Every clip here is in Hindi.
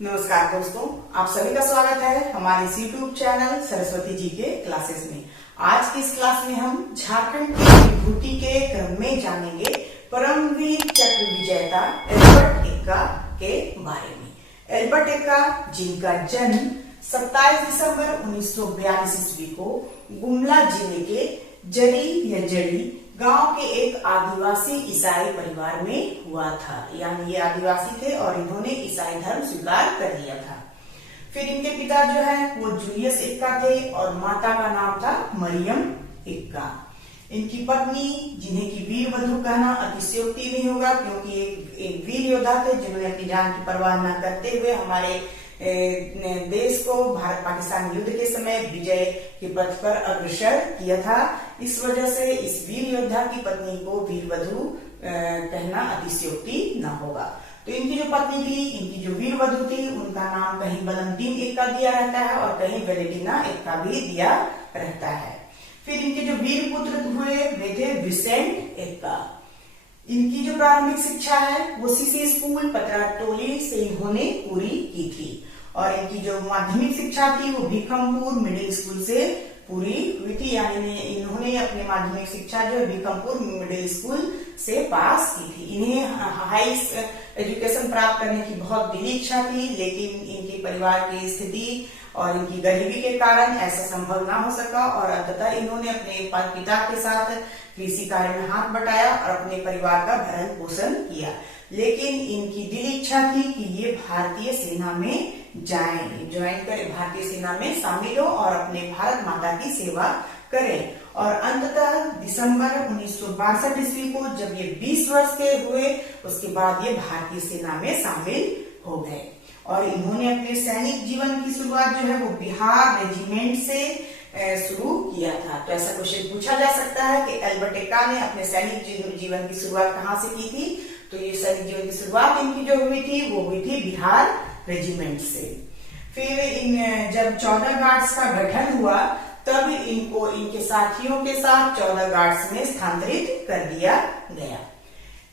नमस्कार दोस्तों, आप सभी का स्वागत है हमारे इस YouTube चैनल सरस्वती जी के क्लासेस में। आज की इस क्लास में हम झारखंड की विभूति के क्रम में जानेंगे परमवीर चक्र विजेता एल्बर्ट एक्का के बारे में। एल्बर्ट एक्का, जिनका जन्म 27 दिसंबर 1942 ईस्वी को गुमला जिले के जरी या जड़ी गांव के एक आदिवासी ईसाई परिवार में हुआ था। यानी ये आदिवासी थे और इन्होंने ईसाई धर्म स्वीकार कर लिया था। फिर इनके पिता जो है वो जूलियस एक्का थे और माता का नाम था मरियम एक्का। इनकी पत्नी, जिन्हें की वीर वधु कहना अतिशयोक्ति नहीं होगा, क्योंकि एक वीर योद्धा थे जिन्होंने अपनी जान की परवाह न करते हुए हमारे देश को भारत पाकिस्तान युद्ध के समय विजय के पथ पर अग्रसर किया था। इस वजह से इस वीर योद्धा की पत्नी को वीर वधु कहना अतिशयोक्ति न होगा। तो इनकी जो पत्नी थी, इनकी जो वीर वधु थी, उनका नाम कहीं वैलेंटीन एक्का दिया रहता है और कहीं वेलेंटीना एक्का भी दिया रहता है। फिर इनके जो वीर पुत्र हुए वे थे विसेंट एक्का। इनकी जो प्रारंभिक शिक्षा है वो सीसी स्कूल पतराटोली से इन्होंने पूरी की थी और इनकी जो माध्यमिक शिक्षा थी वो भीखमपुर मिडिल स्कूल से पूरी हुई थी। यानी इन्होंने अपनी माध्यमिक शिक्षा जो है भीखमपुर मिडिल स्कूल से पास की थी। इन्हें हाई एजुकेशन प्राप्त करने की बहुत दिली इच्छा थी, लेकिन इनके परिवार की स्थिति और इनकी गरीबी के कारण ऐसा संभव ना हो सका और अंततः इन्होंने अपने पिता के साथ कृषि कार्य में हाथ बटाया और अपने परिवार का भरण पोषण किया। लेकिन इनकी दिली इच्छा थी कि ये भारतीय सेना में ज्वाइन करें, भारतीय सेना में शामिल हो और अपने भारत माता की सेवा करें। और अंततः दिसंबर 1962 ईस्वी को जब ये 20 वर्ष के हुए, उसके बाद ये भारतीय सेना में शामिल हो गए और इन्होंने अपने सैनिक जीवन की शुरुआत जो है वो बिहार रेजिमेंट से शुरू किया था। तो ऐसा क्वेश्चन पूछा जा सकता है कि एल्बर्ट एक्का ने अपने सैनिक जीवन की शुरुआत कहाँ से की थी। तो ये सैनिक जीवन की शुरुआत इनकी जो हुई थी वो हुई थी बिहार रेजिमेंट से। फिर जब 14 गार्ड्स का गठन हुआ तब इनको इनके साथियों के साथ 14 गार्ड्स में स्थानांतरित कर दिया गया।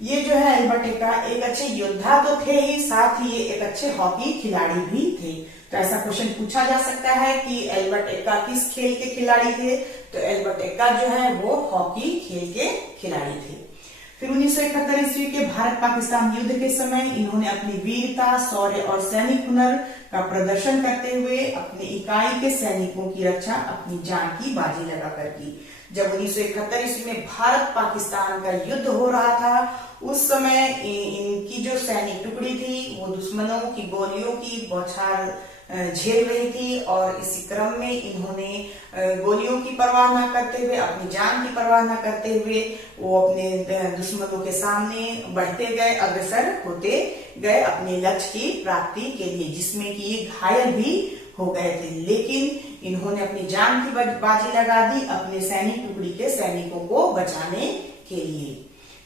ये जो है एल्बर्ट एक्का एक अच्छे योद्धा तो थे ही, साथ ही ये एक अच्छे हॉकी खिलाड़ी भी थे। तो ऐसा क्वेश्चन पूछा जा सकता है कि एल्बर्ट एक्का किस खेल के खिलाड़ी थे। तो एल्बर्ट एक्का जो है वो हॉकी खेल के खिलाड़ी थे। फिर 1971 ईस्वी के भारत पाकिस्तान युद्ध के समय इन्होंने अपनी वीरता, शौर्य और सैनिक हुनर का प्रदर्शन करते हुए अपनी इकाई के सैनिकों की रक्षा अपनी जान की बाजी लगाकर की। जब 1971 ईस्वी में भारत पाकिस्तान का युद्ध हो रहा था, उस समय इनकी जो सैनिक टुकड़ी थी वो दुश्मनों की गोलियों की बौछार झेल रही थी और इसी क्रम में इन्होंने गोलियों की परवाह न करते हुए, अपनी जान की परवाह न करते हुए वो अपने दुश्मनों के सामने बढ़ते गए, अग्रसर होते गए अपने लक्ष्य की प्राप्ति के लिए, जिसमें कि ये घायल भी हो गए थे। लेकिन इन्होंने अपनी जान की बाजी लगा दी अपने सैनिक टुकड़ी के सैनिकों को बचाने के लिए।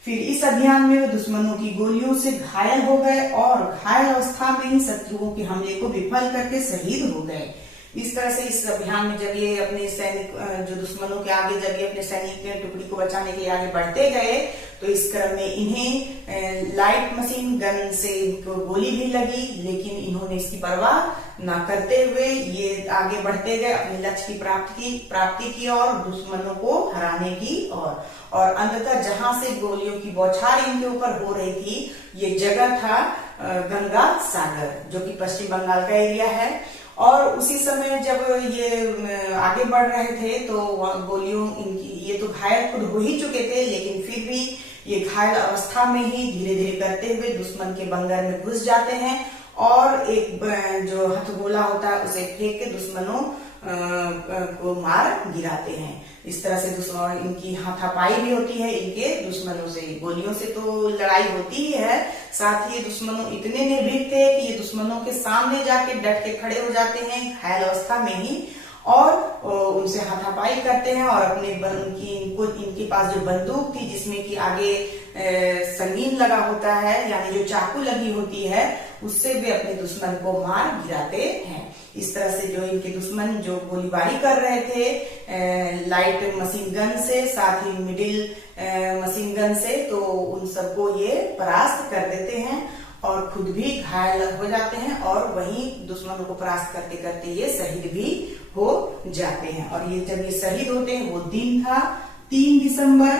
फिर इस अभियान में वे दुश्मनों की गोलियों से घायल हो गए और घायल अवस्था में ही शत्रुओं के हमले को विफल करके शहीद हो गए। इस तरह से इस अभियान में जब ये अपने सैनिक जो दुश्मनों के आगे जब ये अपने सैनिक टुकड़ी को बचाने के लिए आगे बढ़ते गए, तो इस क्रम में इन्हें लाइट मशीन गन से गोली भी लगी, लेकिन इन्होंने इसकी परवाह न करते हुए ये आगे बढ़ते गए अपने लक्ष्य की प्राप्ति की और दुश्मनों को हराने की और अंततः जहां से गोलियों की बौछार इनके ऊपर हो रही थी, ये जगह था गंगा सागर, जो कि पश्चिम बंगाल का एरिया है। और उसी समय जब ये आगे बढ़ रहे थे तो गोलियों इनकी, ये तो घायल खुद हो ही चुके थे, लेकिन फिर भी ये घायल अवस्था में ही धीरे धीरे करते हुए दुश्मन के बंगर में घुस जाते हैं और एक जो हथगोला होता है उसे फेंक के दुश्मनों को मार गिराते हैं। इस तरह से दुश्मन इनकी हाथापाई भी होती है इनके दुश्मनों से। गोलियों से तो लड़ाई होती ही है, साथ ही दुश्मनों इतने निर्भीक थे कि ये दुश्मनों के सामने जाके डट के खड़े हो जाते हैं घायल अवस्था में ही और उनसे हाथापाई करते हैं और अपने इनके पास जो बंदूक थी जिसमें कि आगे संगीन लगा होता है, यानी जो चाकू लगी होती है, उससे वे अपने दुश्मन को मार गिराते हैं। इस तरह से जो इनके दुश्मन जो गोलीबारी कर रहे थे लाइट मशीन गन से, साथ ही मिडिल मशीन गन से, तो उन सबको ये परास्त कर देते हैं और खुद भी घायल हो जाते हैं और वहीं दुश्मनों को परास्त करते करते ये शहीद भी हो जाते हैं। और ये जब ये शहीद होते हैं वो दिन था 3 दिसंबर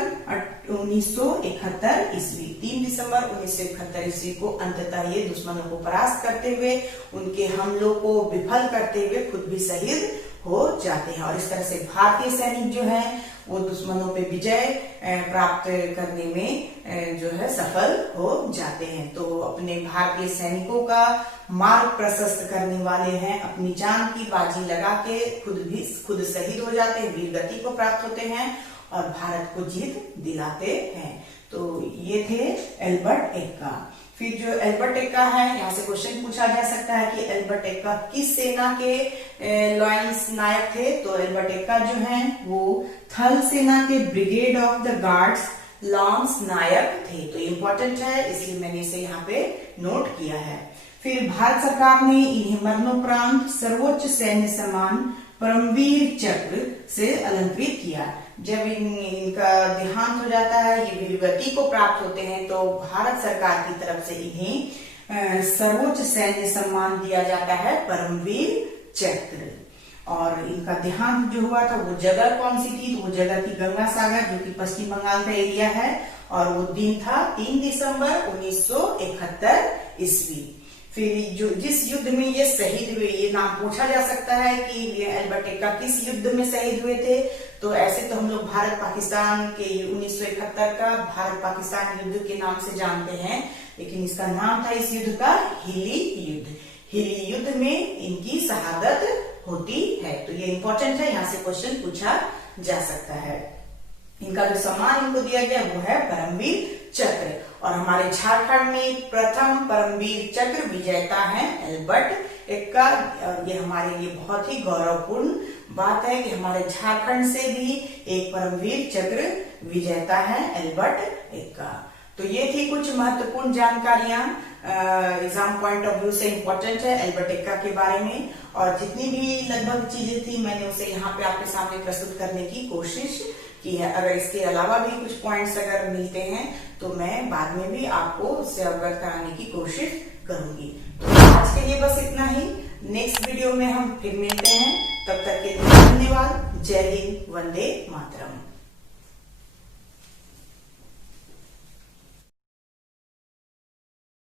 1971 ईस्वी। 3 दिसंबर 1971 ईस्वी को अंततः ये दुश्मनों को परास्त करते हुए, उनके हमलों को विफल करते हुए खुद भी शहीद हो जाते हैं। और इस तरह से भारतीय सैनिक जो है वो दुश्मनों पे विजय प्राप्त करने में जो है सफल हो जाते हैं। तो अपने भारतीय सैनिकों का मार्ग प्रशस्त करने वाले हैं, अपनी जान की बाजी लगा के खुद शहीद हो जाते हैं, वीर गति को प्राप्त होते हैं और भारत को जीत दिलाते हैं। तो ये थे एल्बर्ट एक्का। फिर जो एल्बर्ट एक्का है, यहाँ से क्वेश्चन पूछा जा सकता है कि एल्बर्ट एक्का किस सेना के लॉयंस नायक थे। तो एल्बर्ट एक्का जो है वो थल सेना के brigade of the guards lance naik थे। तो इम्पोर्टेंट है, इसलिए मैंने इसे यहाँ पे नोट किया है। फिर भारत सरकार ने इन्हें मरणोपरांत सर्वोच्च सैन्य सम्मान परमवीर चक्र से अलंकृत किया। जब इनका देहांत हो जाता है, ये वीरगति को प्राप्त होते हैं, तो भारत सरकार की तरफ से इन्हें सर्वोच्च सैन्य सम्मान दिया जाता है परमवीर चक्र। और इनका देहांत जो हुआ था वो जगह कौन सी थी, तो वो जगह थी गंगा सागर, जो कि पश्चिम बंगाल का एरिया है, और वो दिन था 3 दिसंबर 1971 ईस्वी। फिर जो जिस युद्ध में ये शहीद हुए, ये नाम पूछा जा सकता है कि एल्बर्ट एक्का किस युद्ध में शहीद हुए थे। तो ऐसे तो हम लोग भारत पाकिस्तान के 1971 का भारत पाकिस्तान युद्ध के नाम से जानते हैं, लेकिन इसका नाम था इस युद्ध का हिली युद्ध। हिली युद्ध में इनकी शहादत होती है। तो ये इंपॉर्टेंट है, यहाँ से क्वेश्चन पूछा जा सकता है। इनका जो सम्मान इनको दिया गया वो है परमवीर चक्र। और हमारे झारखंड में प्रथम परमवीर चक्र विजेता है एल्बर्ट एक्का। ये हमारे लिए बहुत ही गौरवपूर्ण बात है कि हमारे झारखंड से भी एक परमवीर चक्र विजेता है एल्बर्ट एक्का। तो ये थी कुछ महत्वपूर्ण जानकारियां, एग्जाम पॉइंट ऑफ व्यू से इम्पोर्टेंट है एल्बर्ट एक्का के बारे में। और जितनी भी लगभग चीजें थी मैंने उसे यहाँ पे आपके सामने प्रस्तुत करने की कोशिश की है। अगर इसके अलावा भी कुछ पॉइंट्स अगर मिलते हैं तो मैं बाद में भी आपको उससे अवगत कराने की कोशिश करूंगी। तो आज के लिए बस इतना ही। नेक्स्ट वीडियो में हम फिर मिलते हैं, तब तक के लिए धन्यवाद। जय हिंद, वंदे मातरम।